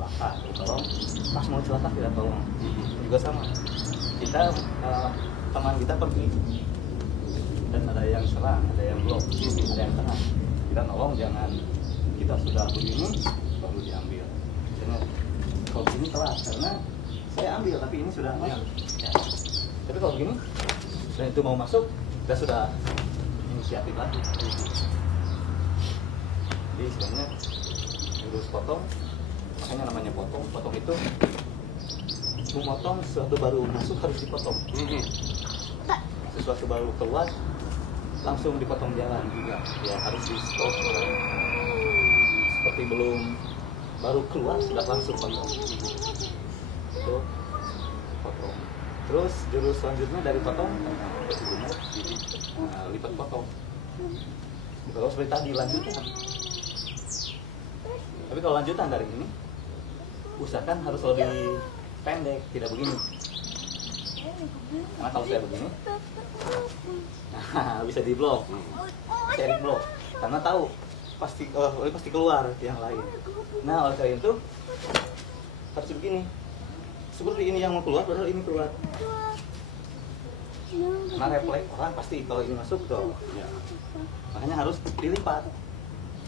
celaka tolong, pas mau celaka tidak tolong. Juga sama, kita teman kita pergi dan ada yang serang, ada yang blok, ada yang tengah, kita nolong, jangan kita sudah begini baru diambil. Misalnya kalau begini telat karena saya ambil tapi ini sudah masuk ya. Tapi kalau begini dan itu mau masuk kita sudah inisiatif lagi. Jadi sebenarnya lurus potong, makanya namanya potong. Potong itu memotong sesuatu baru masuk harus dipotong. Sesuatu baru keluar langsung dipotong jalan juga ya, harus di stop. Seperti belum baru keluar sudah langsung potong. Itu potong. Terus jurus selanjutnya dari potong lipat potong. Kalau seperti tadi lanjutan. Tapi kalau lanjutan dari ini usahakan harus lebih pendek, tidak begini. Karena kalau saya begini, nah bisa di blok, bisa di blok. Karena tahu pasti keluar yang lain. Nah oleh karena itu harus begini. Seperti ini yang mau keluar, padahal ini keluar. Karena refleks orang pasti kalau ini masuk tuh, ya. Makanya harus dilipat.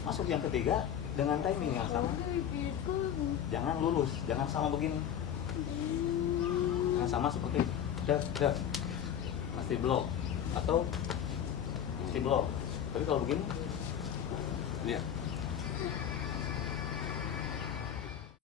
Masuk yang ketiga dengan timing yang sama. Jangan lurus, jangan sama begini. Jangan sama seperti masih blok atau masih blok. Tapi kalau begini, ya.